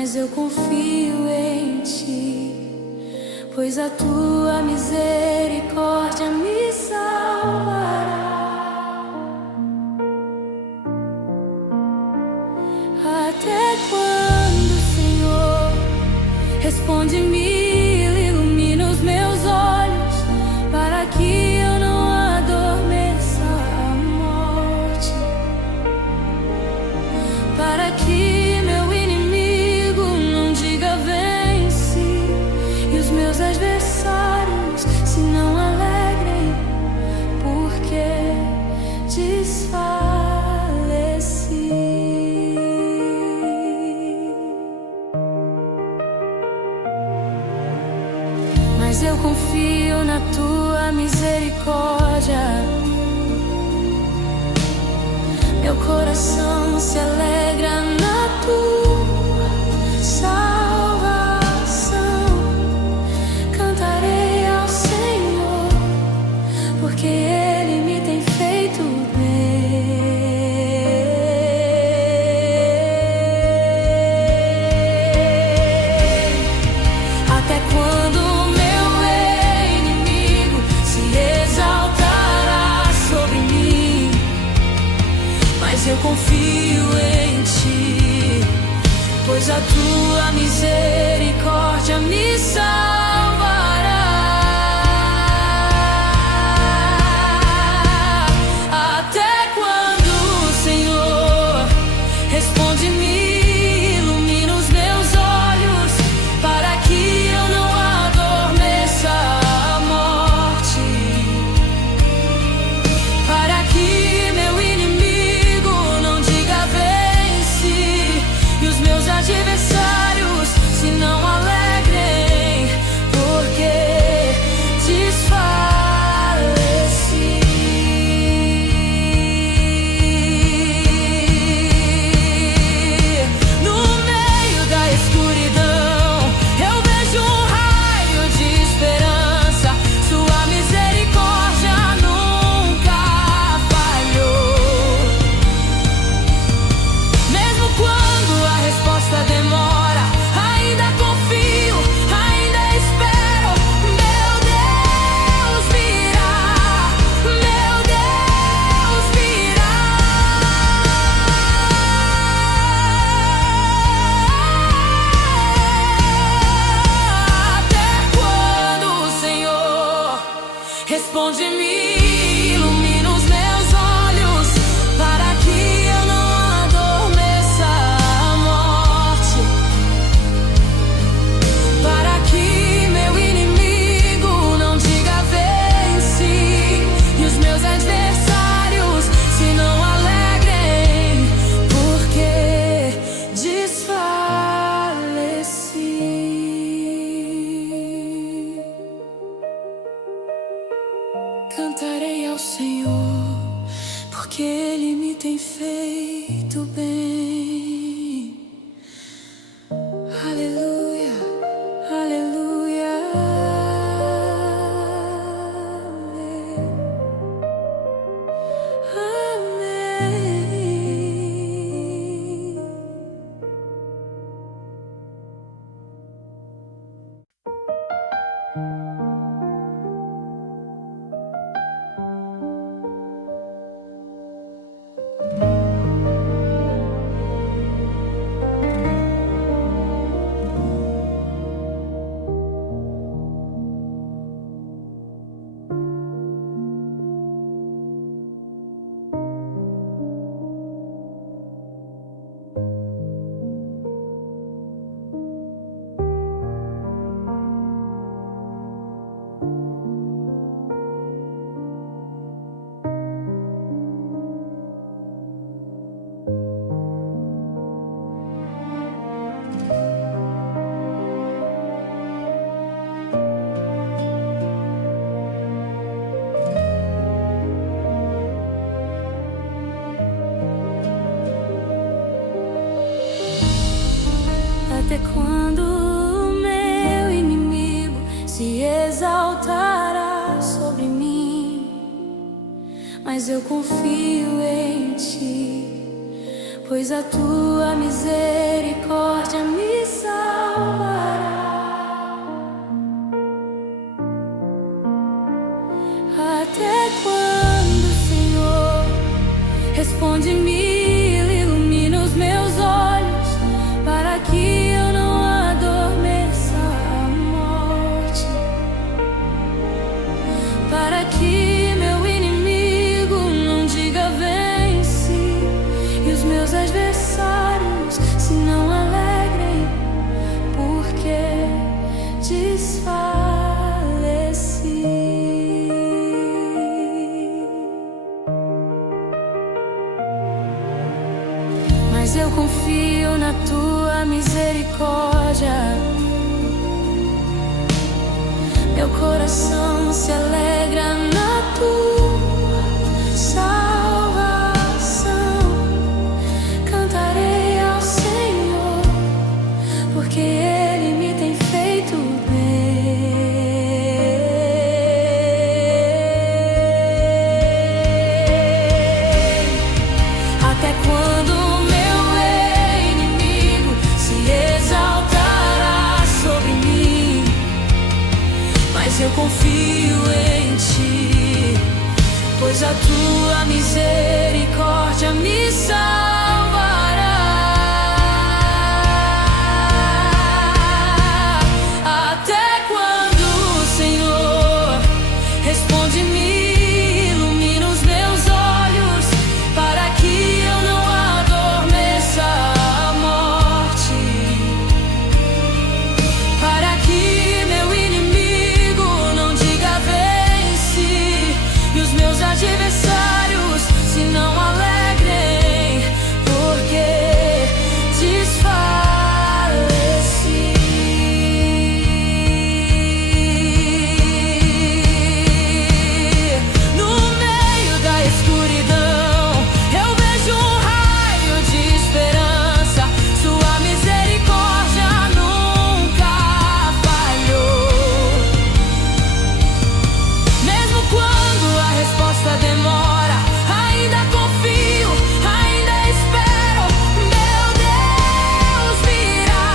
mas eu confio em ti, pois a tua misericórdia me salvará. Até quando, Senhor? Responde-me, ilumina os meus olhos, para que eu não adormeça a morte, para que meu inimigo não diga vence, e os meus adversários se não alegrem, porque desfaleci. Mas eu confio na tua misericórdia, meu coração se alegra na tua salvação. Cantarei ao Senhor, porque Ele me tem feito bem. Até quando eu confio em ti, pois a tua misericórdia me salvará. Até quando, Senhor? Responde-me, ilumina os meus olhos, para que eu não adormeça a morte, para que adversários se não alegrem, porque desfaleci. No meio da escuridão eu vejo um raio de esperança. Sua misericórdia nunca falhou. Mesmo quando a resposta demora, ainda confio, ainda espero. Meu Deus virá, meu Deus virá. Até quando, Senhor? Responde-me, ilumina os meus olhos, para que eu não adormeça a morte, para que meu inimigo não diga vence, e os meus adversários se não alegrem, porque desfaleci. Cantarei ao Senhor, porque Ele me tem feito bem. Aleluia, aleluia. Amém. Até quando o meu inimigo se exaltará sobre mim? Mas eu confio em ti, pois a tua misericórdia me salvará. Até quando, Senhor? Responde-me, ilumina os meus olhos, para que eu não adormeça a morte, para que meu inimigo não diga vence, e os meus adversários se não alegrem, porque desfaleci. Mas eu confio na tua misericórdia. Meu coração se alegra na tua salvação. Cantarei ao Senhor, porque Ele me tem feito bem. Até quando eu confio em ti, pois a tua misericórdia me salvará. Até quando, Senhor? Responde-me, ilumina os meus olhos, para que eu não adormeça a morte, para que adversários se não alegrem, porque desfaleci. No meio da escuridão eu vejo um raio de esperança. Sua misericórdia nunca falhou. Mesmo quando a resposta demora, ainda confio, ainda espero. Meu Deus virá,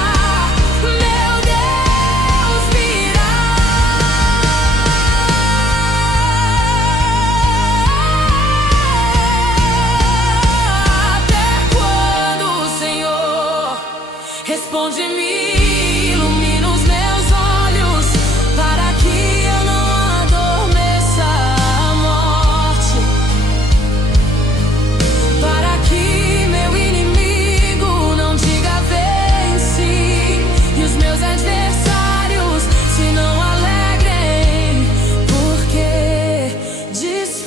meu Deus virá. Até quando, Senhor? Responde-me, ilumina os meus olhos, para que eu não adormeça a morte, para que meu inimigo não diga vence, e os meus adversários se não alegrem, porque desfaleci.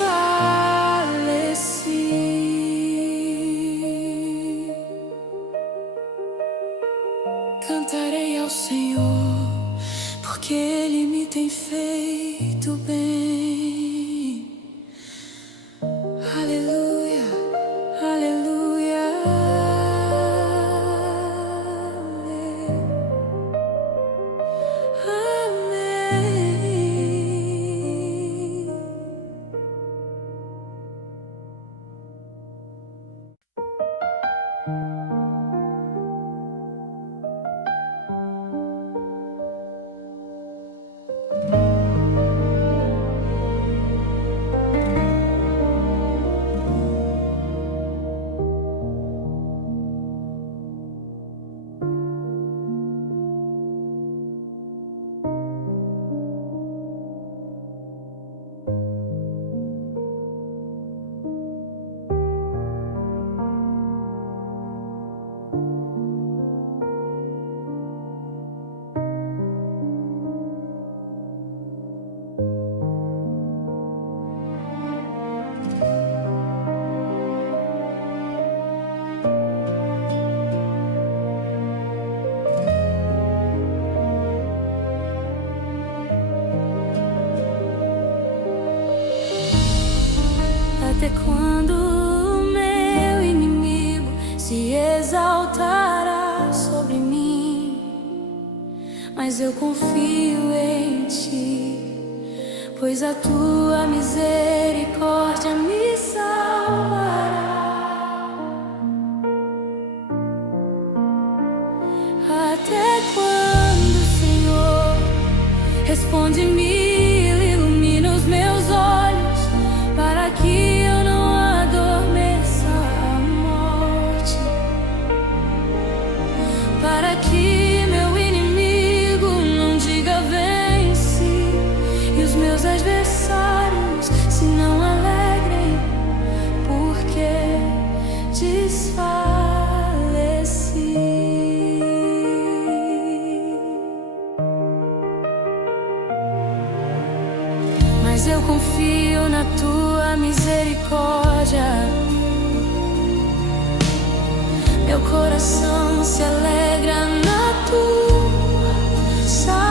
Cantarei ao Senhor, porque Ele me tem feito bem. Aleluia, aleluia, amém. Até quando o meu inimigo se exaltará sobre mim? Mas eu confio em ti, pois a tua misericórdia me salvará. Meu coração se alegra na tua salvação.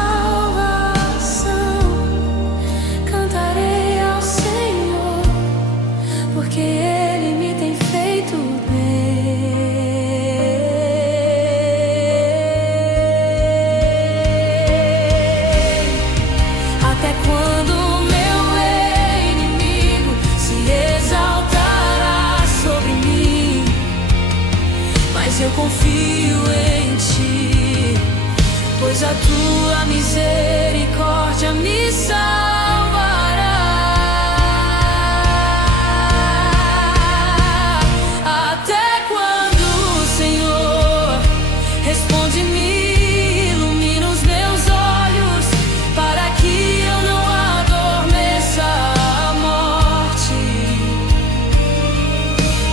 Cantarei ao Senhor, porque Ele me tem feito bem. Até quando meu inimigo se exaltará sobre mim? Mas eu confio em Ti, pois a Tua misericórdia me salvará. Até quando, Senhor, responde-me, ilumina os meus olhos, para que eu não adormeça a morte,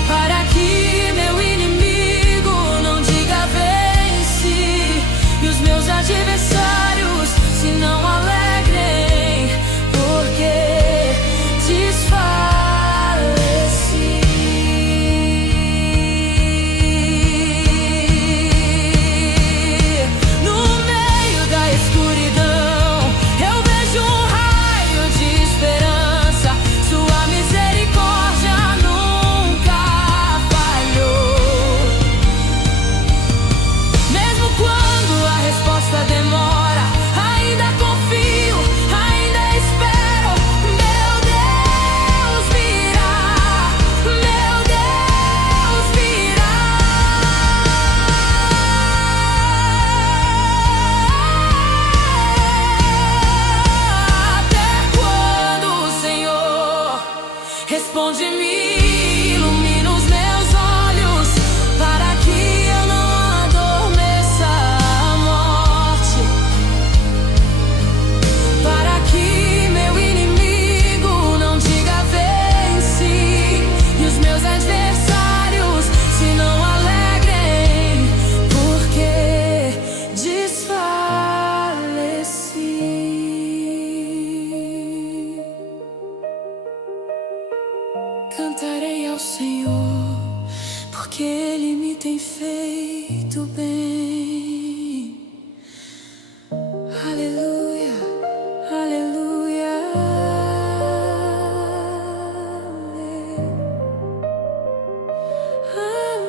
para que meu inimigo não diga vence, e os meus adversários se não alegrem, porque desfaleci. No meio da escuridão eu vejo um raio de esperança. Sua misericórdia nunca falhou. Mesmo quando a resposta demora, ainda confio, ainda espero. Meu Deus virá, meu Deus virá. Até quando, Senhor, responde-me, ilumina os meus olhos, para que eu não adormeça a morte, para que meu inimigo não diga vence, e os meus adversários se não alegrem, porque desfaleci. Cantarei ao Senhor, porque Ele me tem feito bem. Aleluia, aleluia, amém.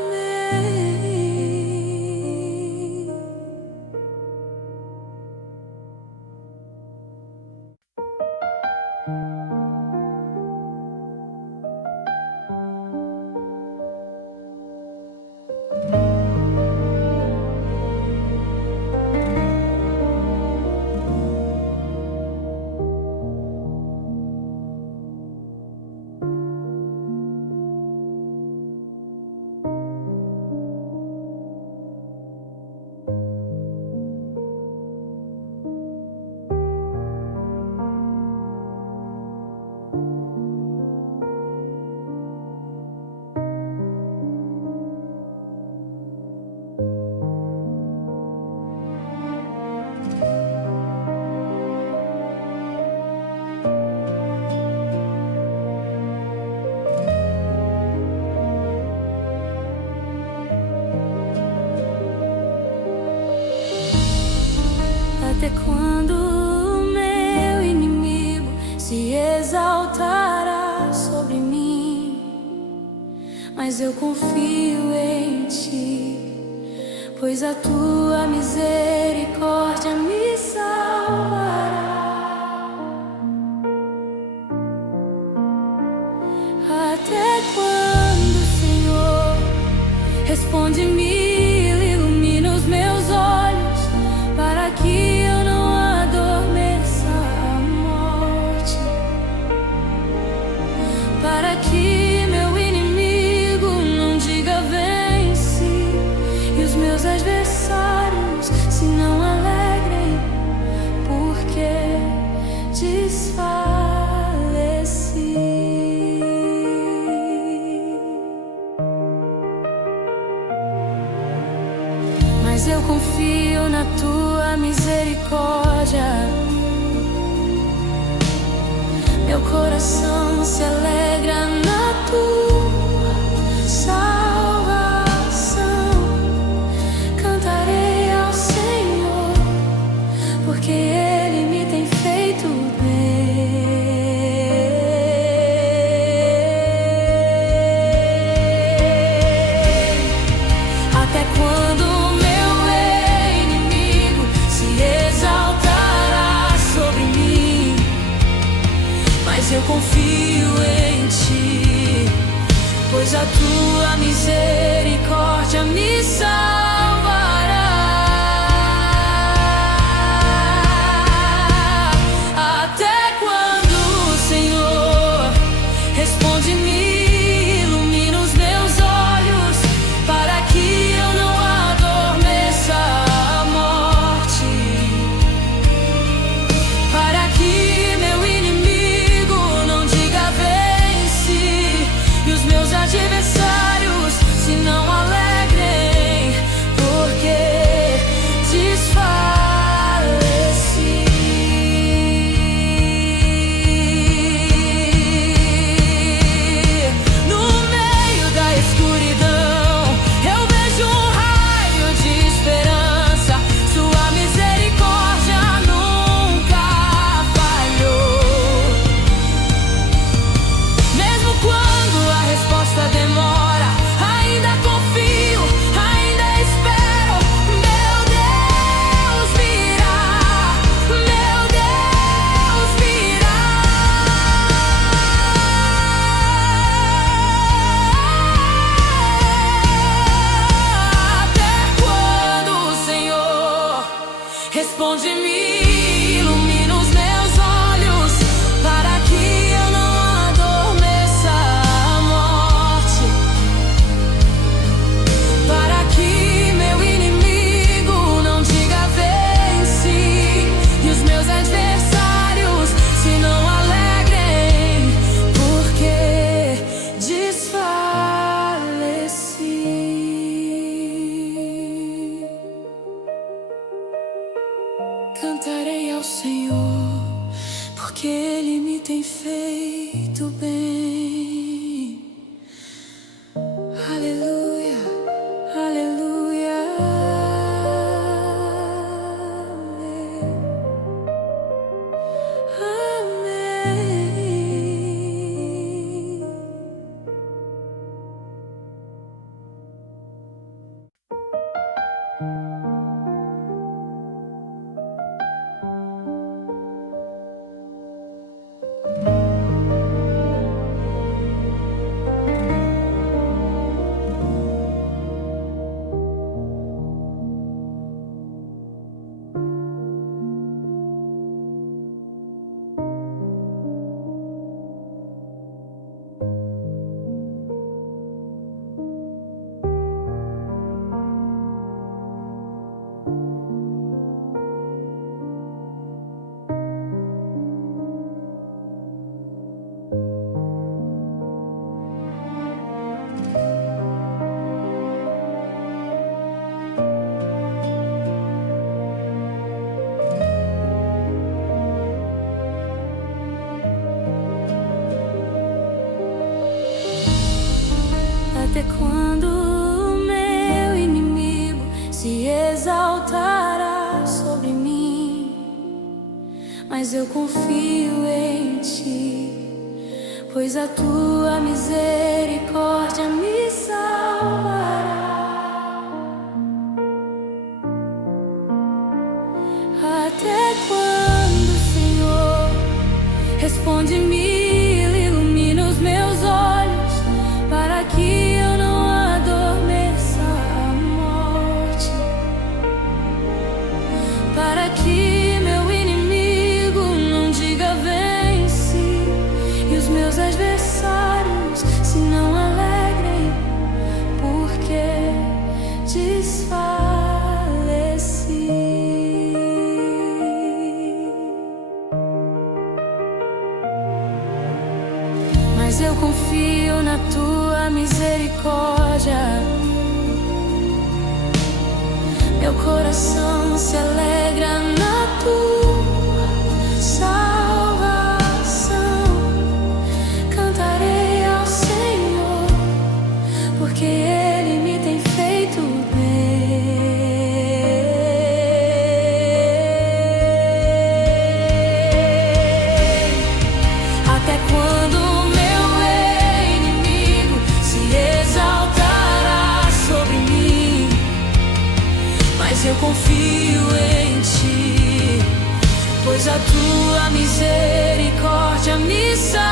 Até quando meu inimigo se exaltará sobre mim? Mas eu confio em Ti, pois a Tua misericórdia me salvará. Até quando, Senhor, responde-me, ilumina os meus olhos, para que eu não adormeça a morte, para que meu inimigo não diga vence, e os meus adversários se não alegrem, porque desfaleci. Mas eu confio na Tua misericórdia. Meu coração se alegra na Tua salvação. pois a tua misericórdia me salvará. Até quando, Senhor, responde-me. Adversários se não alegrem, porque desfaleci. No meio da escuridão eu vejo um raio de esperança. Sua misericórdia nunca falhou. Mesmo quando a resposta demora, ainda confio, ainda espero. Meu Deus virá, meu Deus virá. Até quando, Senhor, responde-me, ilumina os meus olhos, para que eu não adormeça a morte, para que meu inimigo não diga venci, e os meus adversários se não alegrem, porque desfaleci. Cantarei ao Senhor, porque Ele me tem feito bem. Aleluia, aleluia. Amém. Até quando o meu inimigo se exaltará sobre mim? Mas eu confio em ti, pois a tua misericórdia me salvará. Até quando, Senhor, responde-me, ilumina os meus olhos, para que eu não adormeça a morte, para que meu inimigo não diga venci, e os meus adversários se não alegrem, porque desfaleci. Mas eu confio na tua misericórdia. Meu coração se alegra na tua salvação. Cantarei ao Senhor, porque Ele me tem feito bem. Até quando eu confio em ti, pois a tua misericórdia me salvará.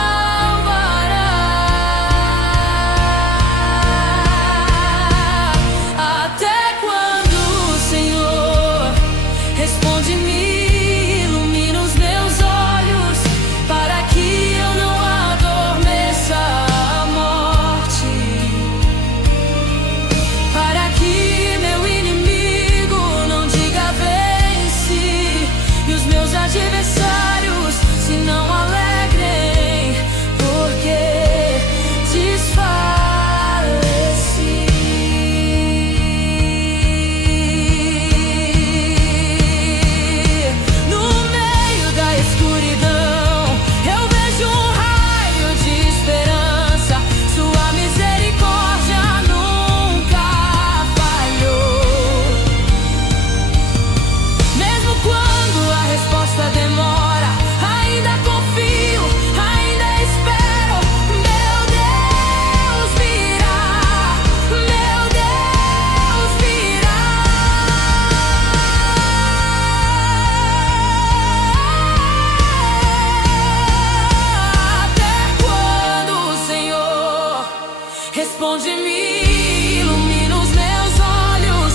Responde-me, ilumina os meus olhos,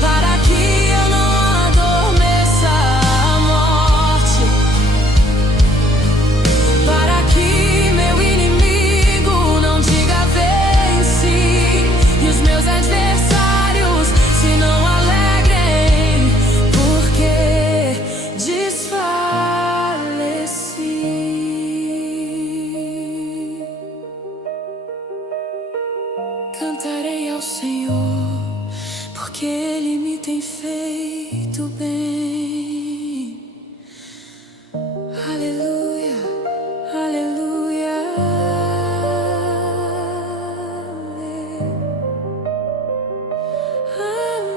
para que eu não adormeça a morte, para que meu inimigo não diga vence, e os meus adversários se não alegrem, porque desfaleci. Cantarei ao Senhor, porque Ele me tem feito bem. Aleluia, aleluia, amém.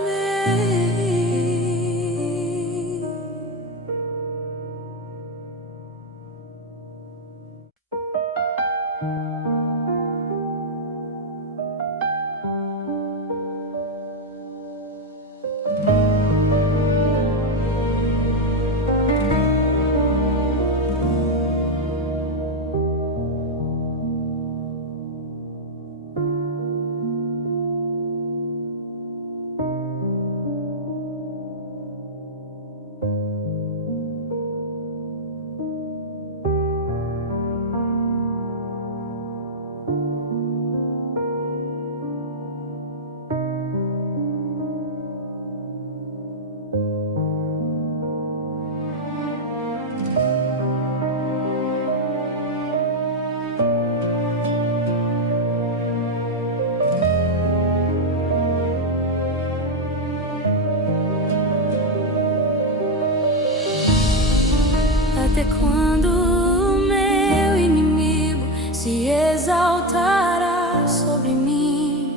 Até quando o meu inimigo se exaltará sobre mim?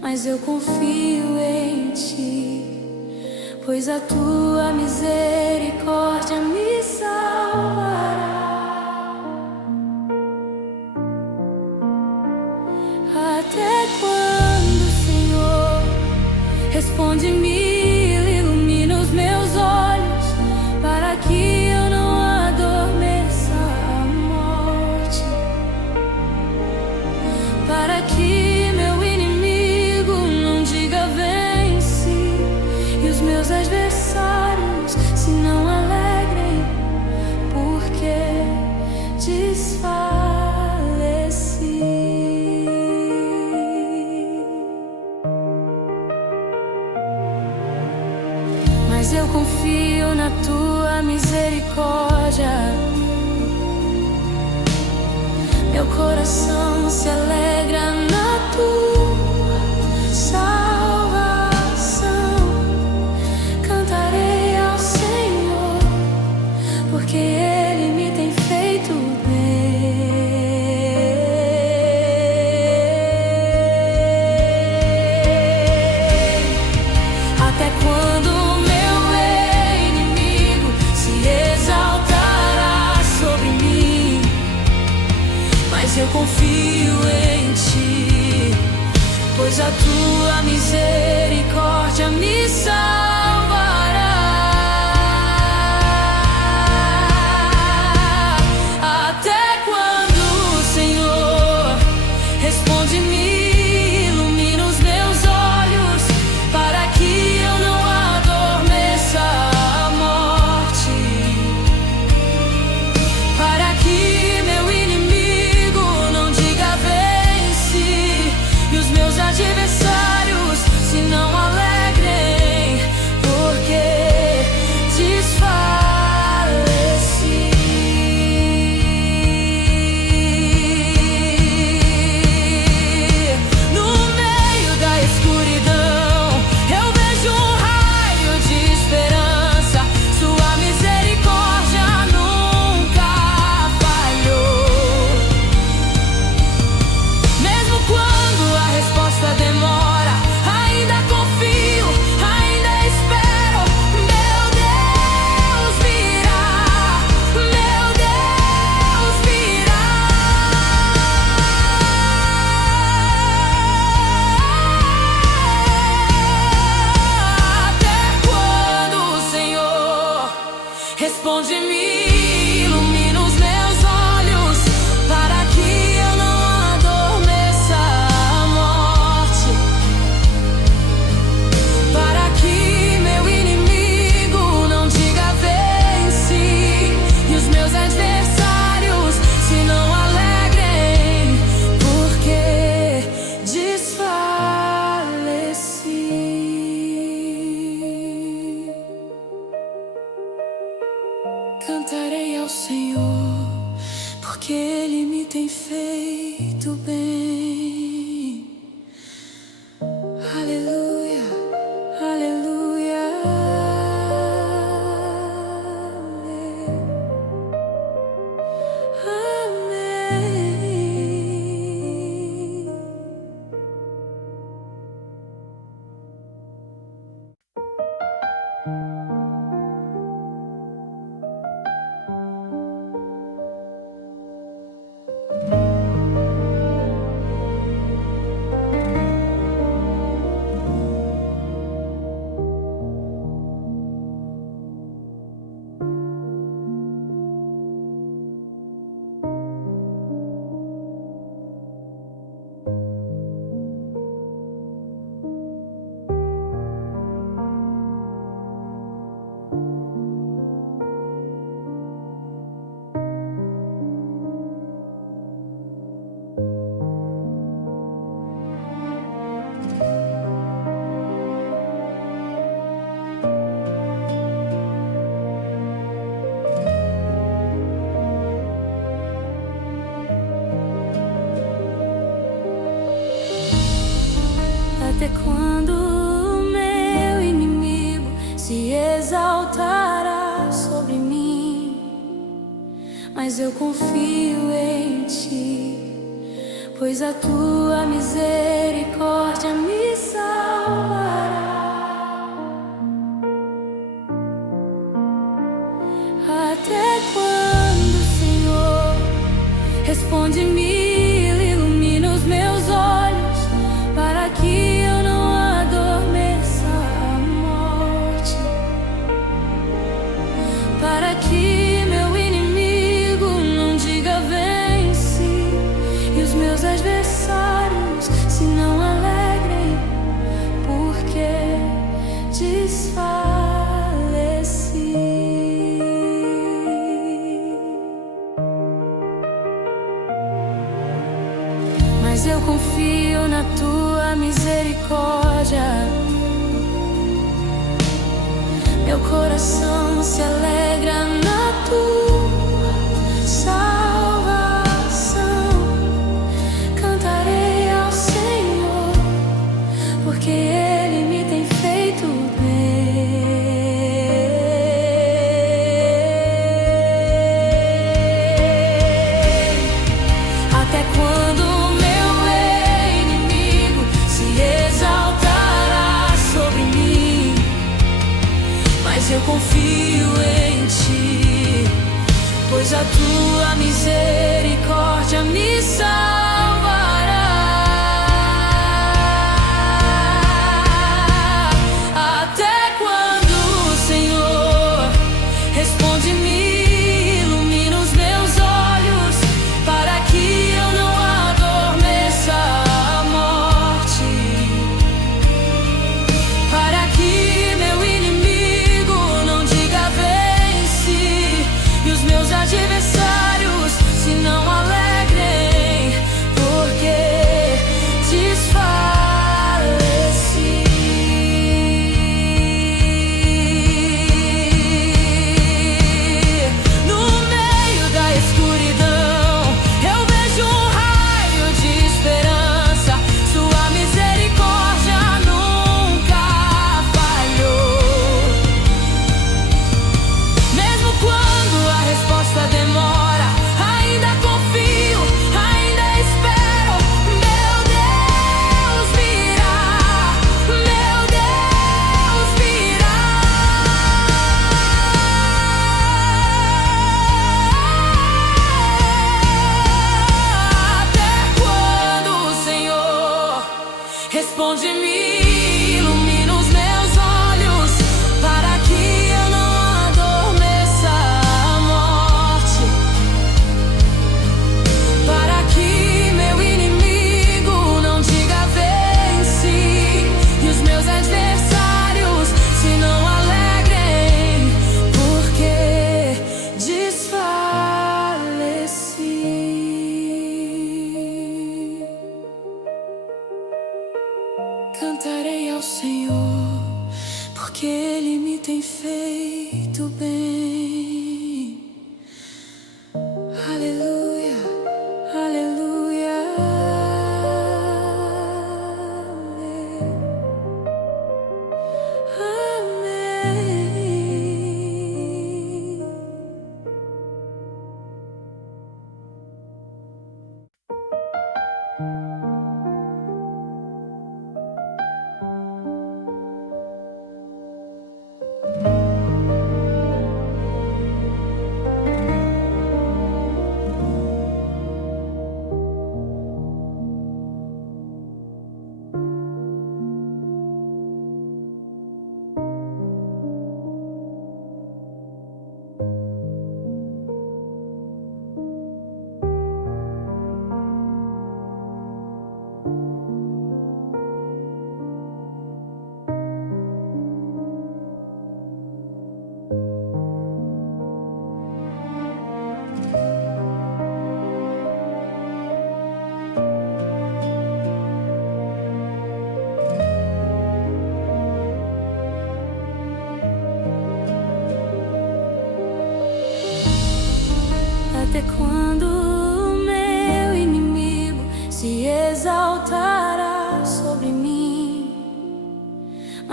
Mas eu confio em Ti, pois a Tua misericórdia me salvará. Até quando, Senhor? Responde-me, ilumina os meus olhos, para que eu não adormeça a morte, para que meu inimigo não diga vence, e os meus adversários se não alegrem, porque desfaleci. Mas eu confio na Tua misericórdia, meu coração se alegra na Tua salvação. Cantarei ao Senhor, porque Ele me tem feito bem. Até quando eu confio em Ti, pois a Tua misericórdia me salvará. Até quando, Senhor? Responde-me, ilumina os meus olhos, para que eu não adormeça a morte, para que meus adversários se não alegrem, porque desfaleci. Até quando o meu inimigo se exaltará sobre mim? Mas eu confio em ti, pois a tua misericórdia me salvará. Até quando, Senhor? Responde-me, ilumina os meus olhos, para que eu não adormeça a morte, para que meu inimigo não diga vence, e os meus adversários se não alegrem, porque desfaleci. Mas eu confio na tua misericórdia. Meu coração se alegra na tua salvação. Cantarei ao Senhor, porque Ele me tem feito bem. Até quando eu confio em ti, pois a tua misericórdia me salvará. Até quando, Senhor? Responde-me, ilumina os meus olhos, para que eu não adormeça a morte, para que adversários se não alegrem, porque desfaleci. No meio da escuridão eu vejo um raio de esperança. Sua misericórdia nunca falhou. Mesmo quando a resposta demora, ainda confio, ainda espero. Meu Deus virá, meu Deus virá. Até quando, Senhor? Responde-me, ilumina os meus olhos, para que eu não adormeça a morte, para que meu inimigo não diga vence, e os meus adversários se não alegrem, porque desfaleci. Cantarei ao Senhor, porque Ele me tem feito bem. Aleluia, aleluia. Amém.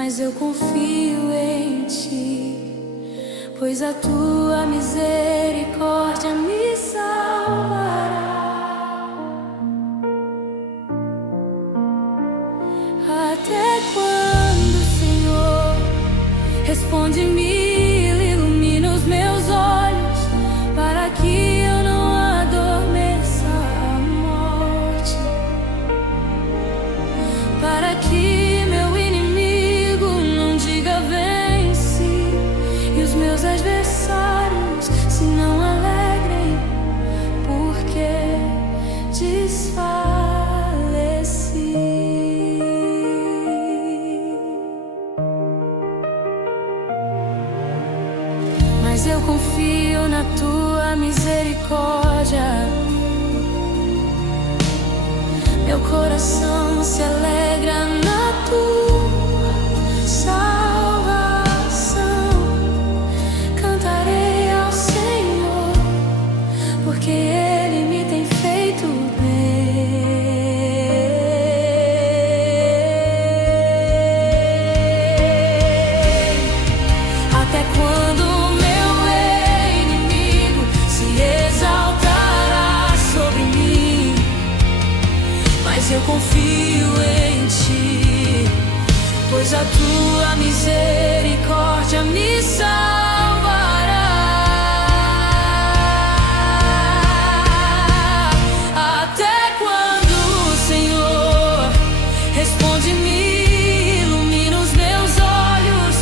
mas eu confio em ti, pois a tua misericórdia me salvará. Até quando, Senhor? Responde-me, ilumina os meus olhos, para que eu não adormeça a morte, para que meu inimigo não diga vence, e os meus adversários se não alegrem, porque desfaleci. Mas eu confio na tua misericórdia. Meu coração se alegra na tua salvação. Cantarei ao Senhor, porque Ele me tem feito bem. Até quando eu confio em ti, pois a tua misericórdia me salvará. Até quando, Senhor? Responde-me, ilumina os meus olhos,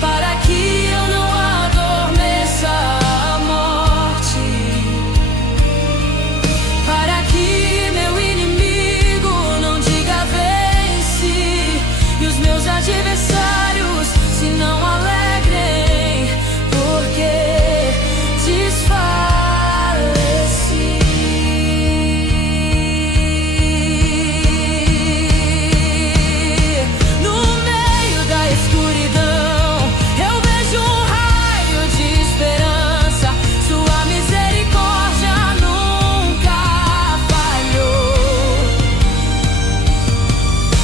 para que eu não adormeça a morte, para que adversários se não alegrem, porque desfaleci. No meio da escuridão eu vejo um raio de esperança. Sua misericórdia nunca falhou.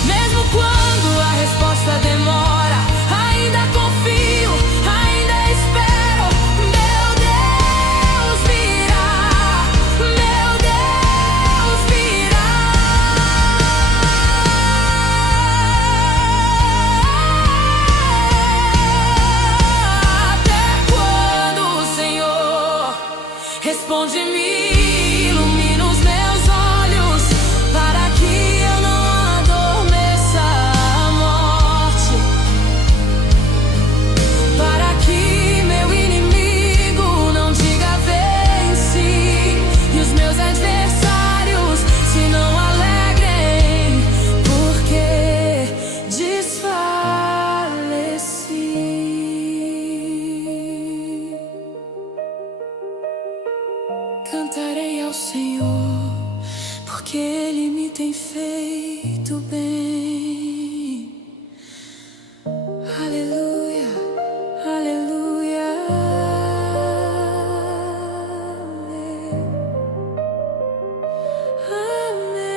Mesmo quando a resposta demora, ainda confio, ainda espero. Meu Deus virá, meu Deus virá. Até quando, Senhor? Responde-me, ilumina os meus olhos, para que eu não adormeça a morte, para que meu inimigo não diga vence, e os meus adversários se não alegrem, porque desfaleci. Cantarei ao Senhor, porque Ele me tem feito bem. Aleluia, aleluia, amém.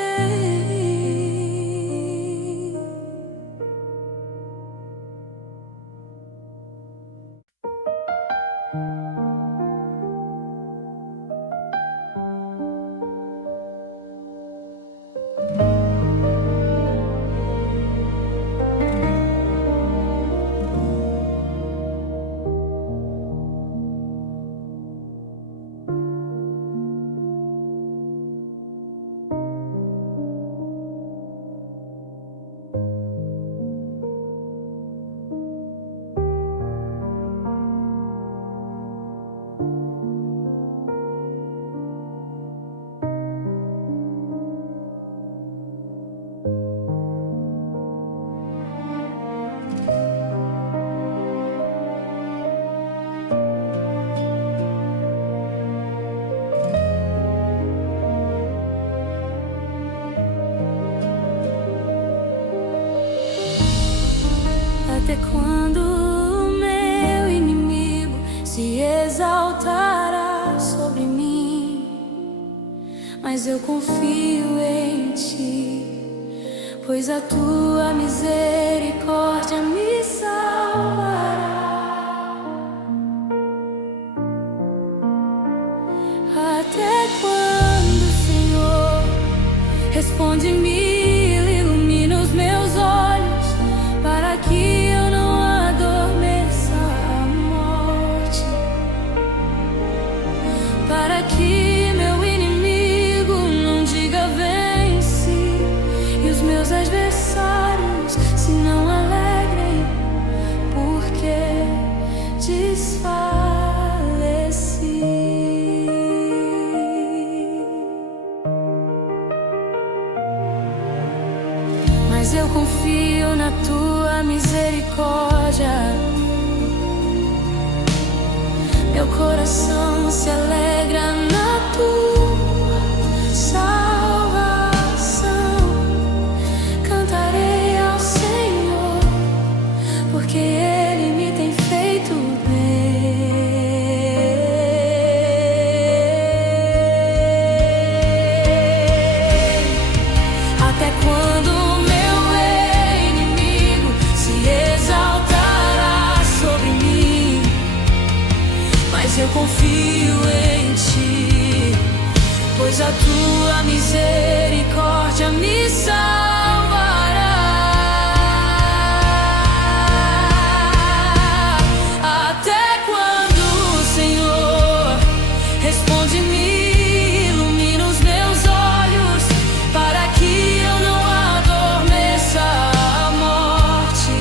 Até quando o meu inimigo se exaltará sobre mim? Mas eu confio em ti, pois a tua misericórdia me responde-me, ilumina os meus olhos, para que eu não adormeça a morte, para que meu inimigo não diga vence, e os meus adversários se não alegrem, porque desfaleci. Mas eu confio na tua misericórdia, meu coração se alegra na tua salvação. Cantarei ao Senhor, porque Ele me tem feito bem. Até quando meu inimigo se exaltará sobre mim? Mas eu confio em ti, pois a tua misericórdia me salvará. Até quando, Senhor, responde-me, ilumina os meus olhos, para que eu não adormeça a morte,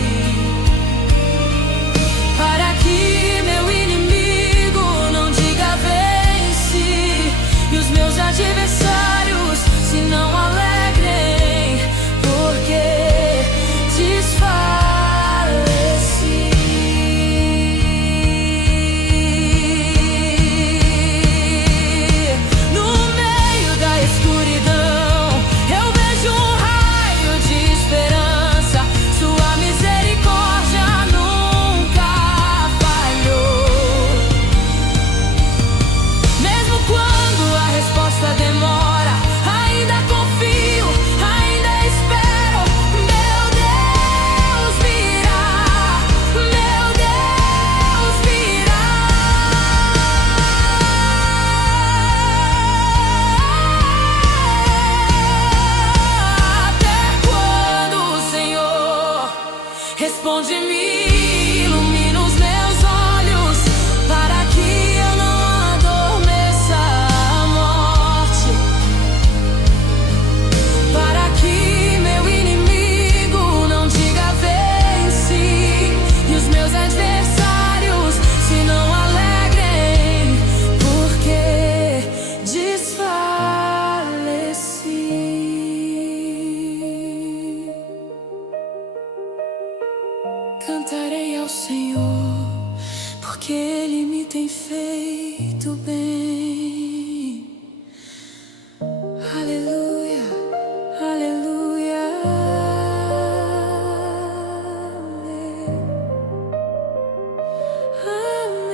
para que meu inimigo não diga vence, e os meus adversários se não alegrem, porque desfaleci. No meio da escuridão eu vejo um raio de esperança, sua misericórdia nunca falhou. Mesmo quando a resposta demora, ainda confio, ainda espero. Meu Deus virá, meu Deus virá. Até quando, Senhor, responde-me, ilumina os meus olhos, para que eu não adormeça a morte, para que meu inimigo não diga vence, e os meus adversários se não alegrem, porque desfaleci. Cantarei ao Senhor, porque Ele me tem feito bem. Aleluia, aleluia, amém.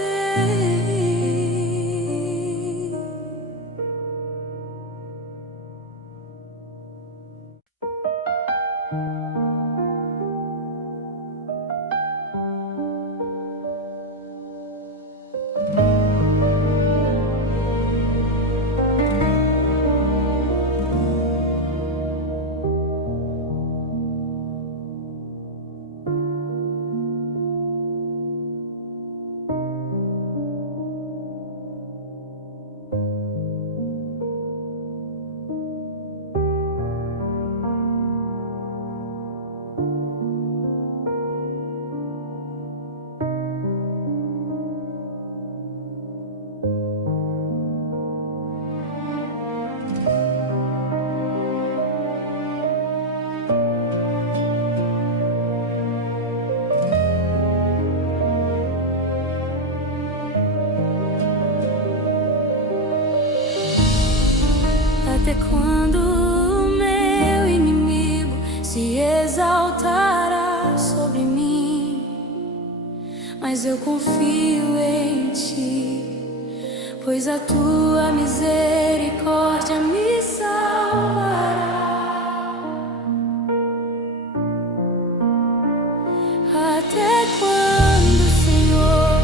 Até quando meu inimigo se exaltará sobre mim? Mas eu confio em ti, pois a tua misericórdia me salvará. Até quando, Senhor,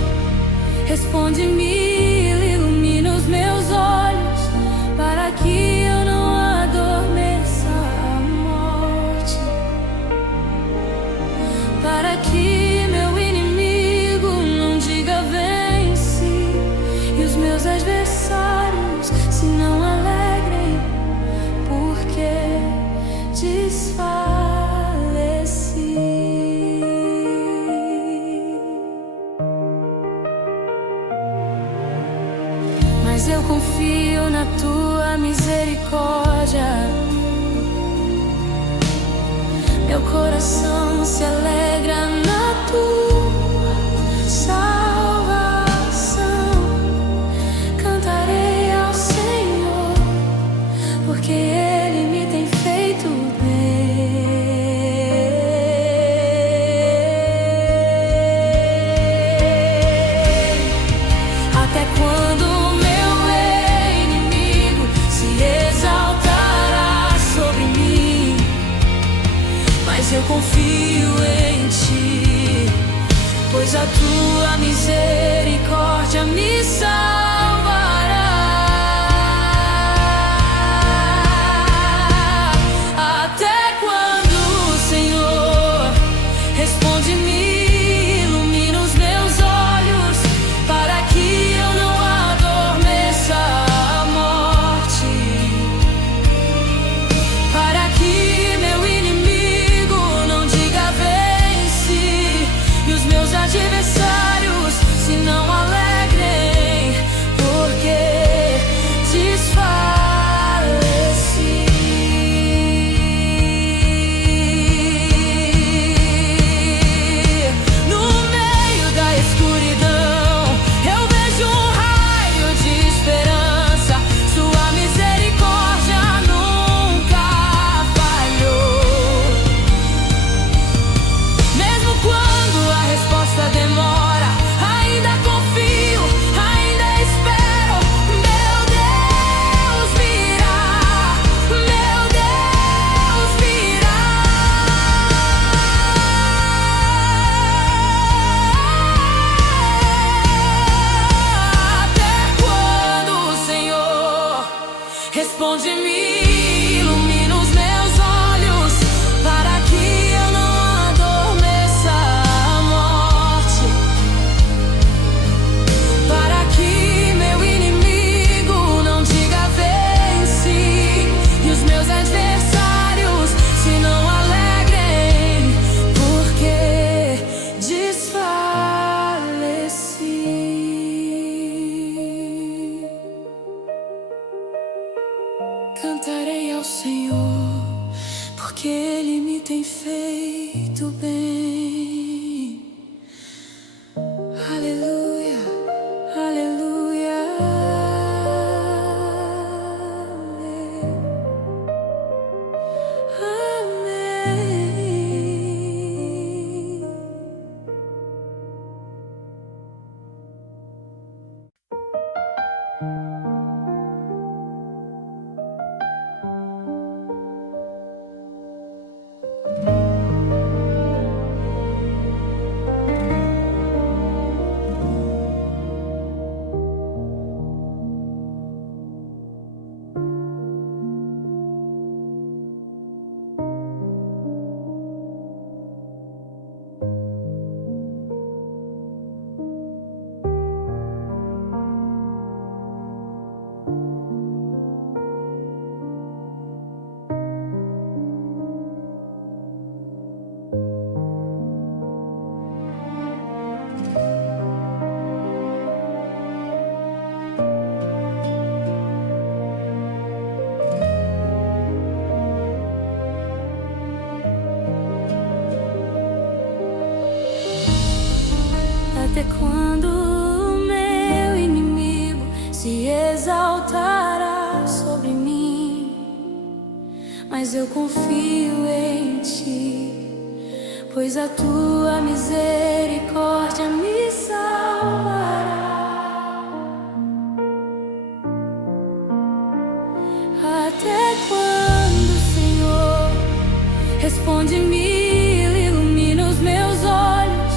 responde-me, ilumina os meus olhos, para que eu não adormeça a confio na tua misericórdia. Meu coração se alegra na tua salvação. Cantarei ao Senhor, porque Ele me tem feito bem. Até quando meu inimigo se exaltará sobre mim? Mas eu confio em ti, pois a tua misericórdia me salvará. Até quando, Senhor, responde-me, ilumina os meus olhos, para que eu não adormeça a morte, para que meu inimigo não diga vence, e os meus adversários se não alegrem, porque desfaleci. No meio da escuridão eu vejo um raio de esperança. Sua misericórdia nunca falhou. Mesmo quando a resposta demora, ainda confio, ainda espero. Meu Deus virá, meu Deus virá. Até quando, Senhor, responde-me, ilumina os meus olhos, para que eu não adormeça a morte, para que meu inimigo não diga vence, e os meus adversários se não alegrem, porque desfaleci. Cantarei ao Senhor, porque Ele me tem feito bem. Aleluia, aleluia. Amém. Até quando meu inimigo se exaltará sobre mim? Mas eu confio em ti, pois a tua misericórdia me salvará. Até quando, Senhor, responde-me, ilumina os meus olhos,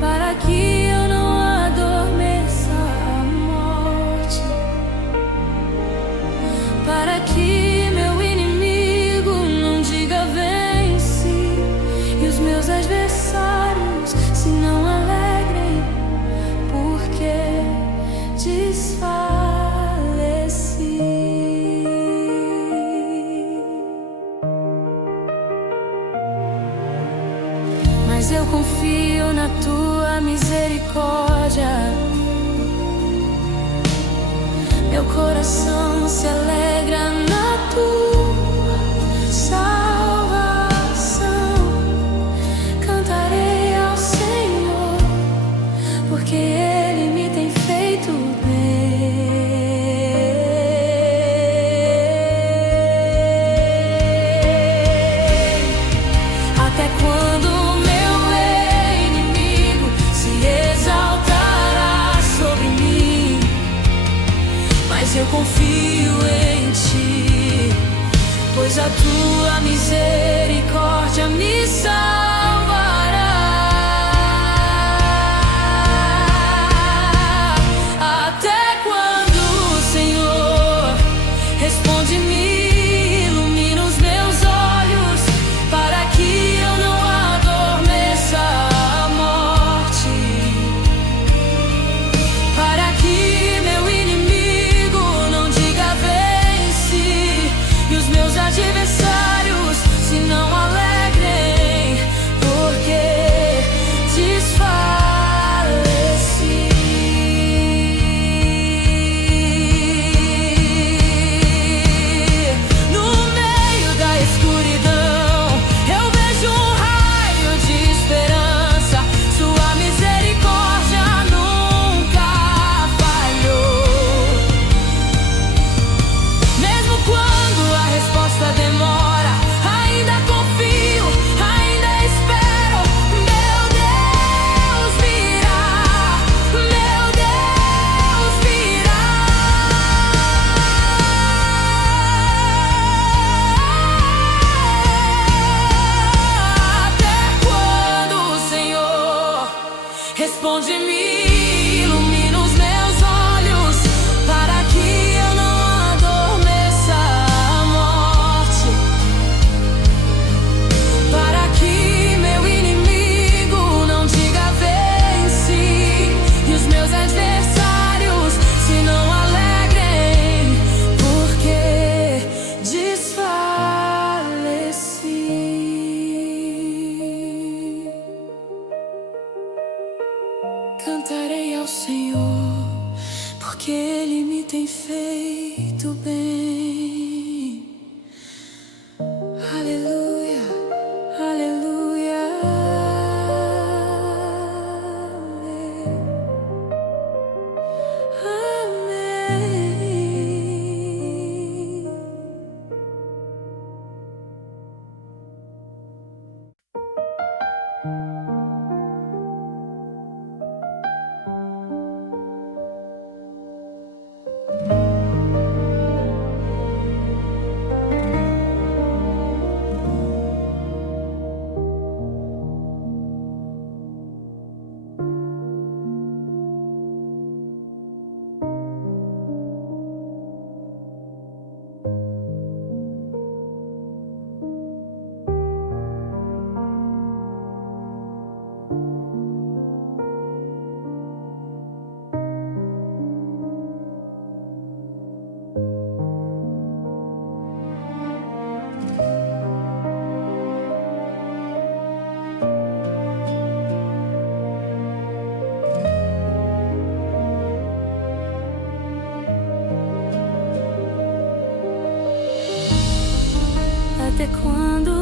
para que eu não adormeça a morte, para que meu inimigo não diga vence, e os meus adversários se não alegrem, porque desfaleci. Mas eu confio na tua misericórdia. Meu coração se alegra na tua salvação. Cantarei ao Senhor, porque Ele me tem feito bem. Até quando meu inimigo se exaltará sobre mim? Mas eu confio em Ti, pois a Tua misericórdia me salvará. Até quando, Senhor, responde-me, ilumina os meus olhos, para que eu não adormeça a morte, para que meu inimigo não diga vence, e os meus adversários se não alegrem, porque desfaleci. No meio da escuridão eu vejo um raio de esperança. Sua misericórdia nunca falhou. Mesmo quando a resposta demora, ainda confio, ainda espero. Meu Deus virá, meu Deus virá. Até quando, Senhor, responde-me, ilumina os meus olhos, para que eu não adormeça a morte, para que meu inimigo não diga vence, e os meus adversários se não alegrem, porque desfaleci. Cantarei ao Senhor, porque Ele me tem feito bem. Aleluia, aleluia, amém. Até quando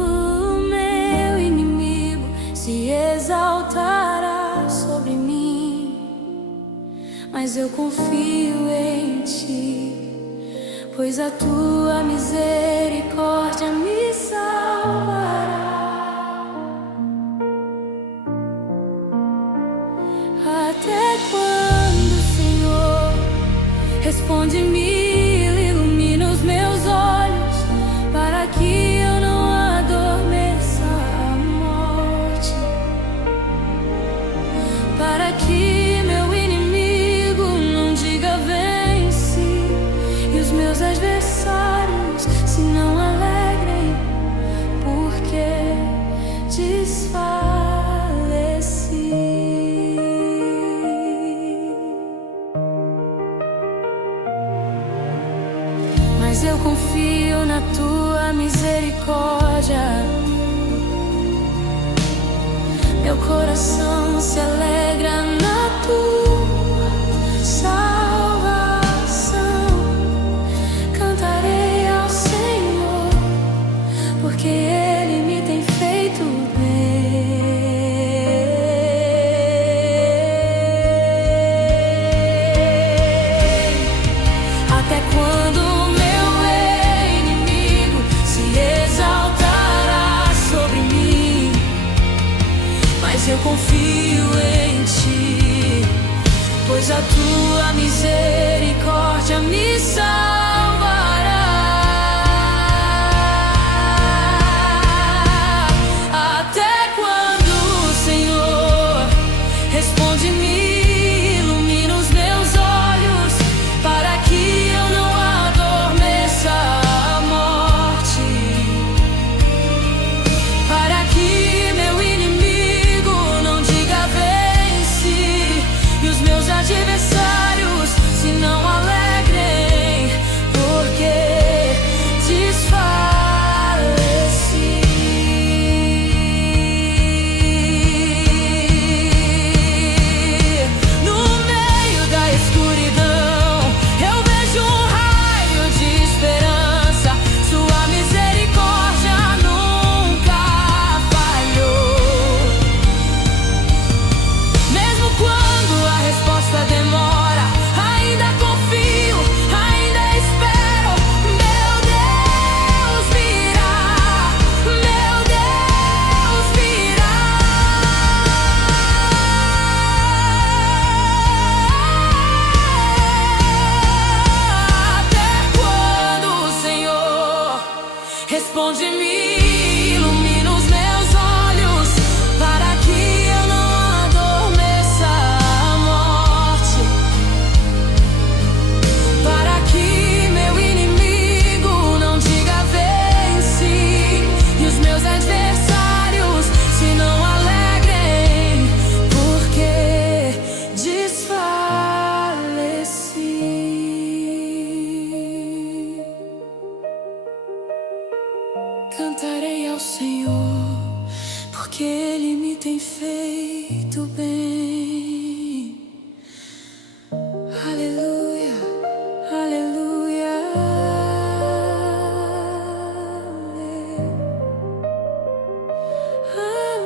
meu inimigo se exaltará sobre mim? Mas eu confio em Ti, pois a Tua misericórdia me salvará. Até quando, Senhor, responde-me, ilumina os meus olhos, para que eu não adormeça a morte, para que meu inimigo não diga vence, e os meus adversários se não alegrem, porque desfaleci. Mas eu confio na Tua misericórdia. Meu coração se alegra na Tua salvação. mas eu confio em ti, pois a tua misericórdia me salvará. Até quando, Senhor, responde-me, ilumina os meus olhos, para que eu não adormeça a morte, para que meu inimigo não diga vence, e os meus adversários se não alegrem, porque desfaleci. No meio da escuridão eu vejo um raio de esperança, sua misericórdia nunca falhou. Mesmo quando a resposta demora, ainda confio, ainda espero. Meu Deus virá, meu Deus virá. Até quando, Senhor, responde-me, ilumina os meus olhos, para que eu não adormeça a morte, para que meu inimigo não diga vence, e os meus adversários se não alegrem, porque desfaleci. Cantarei ao Senhor, porque Ele me tem feito bem. Aleluia, aleluia. Amém.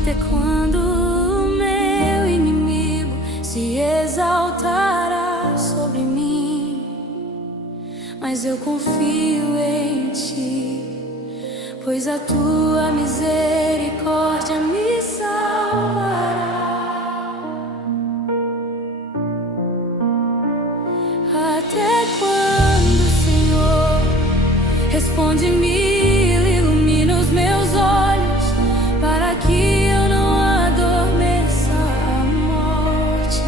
Até quando o meu inimigo se exaltará sobre mim? Mas eu confio em ti, pois a tua misericórdia me salvará. Até quando, Senhor, responde-me, ilumina os meus olhos, para que eu não adormeça a morte,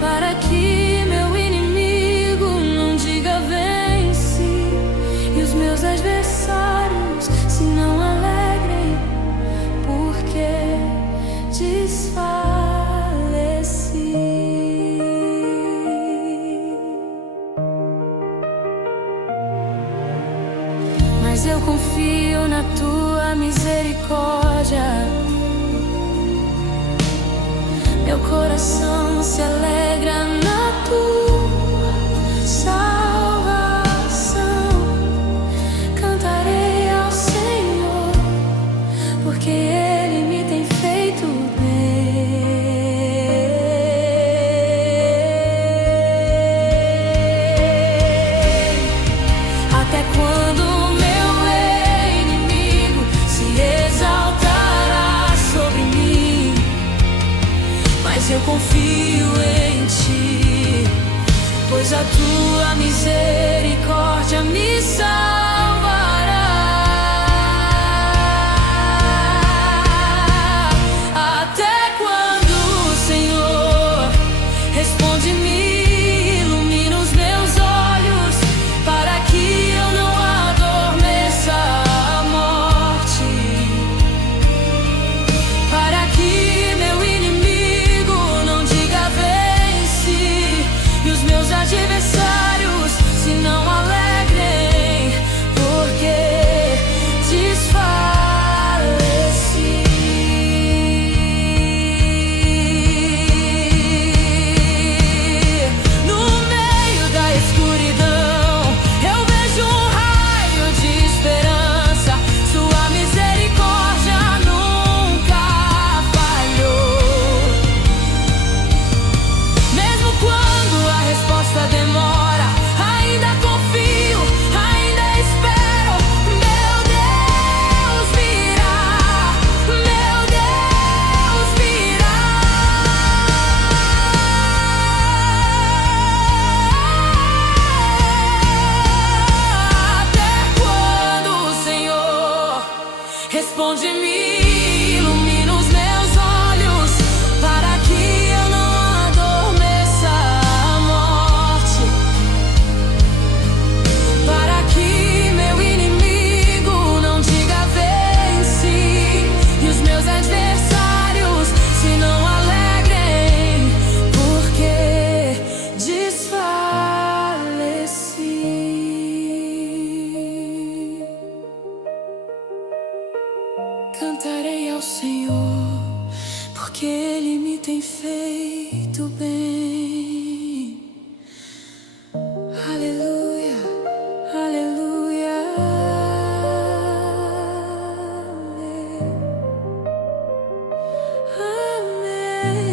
para que meu inimigo não diga vence, e os meus adversários se não alegrem, porque desfaleci. Mas eu confio na tua misericórdia, meu coração se alegra na tua salvação. Cantarei ao Senhor, porque Ele me tem feito bem. Até quando eu confio em ti, pois a tua misericórdia me salva. Cantarei ao Senhor, porque Ele me tem feito bem. Aleluia, aleluia, amém.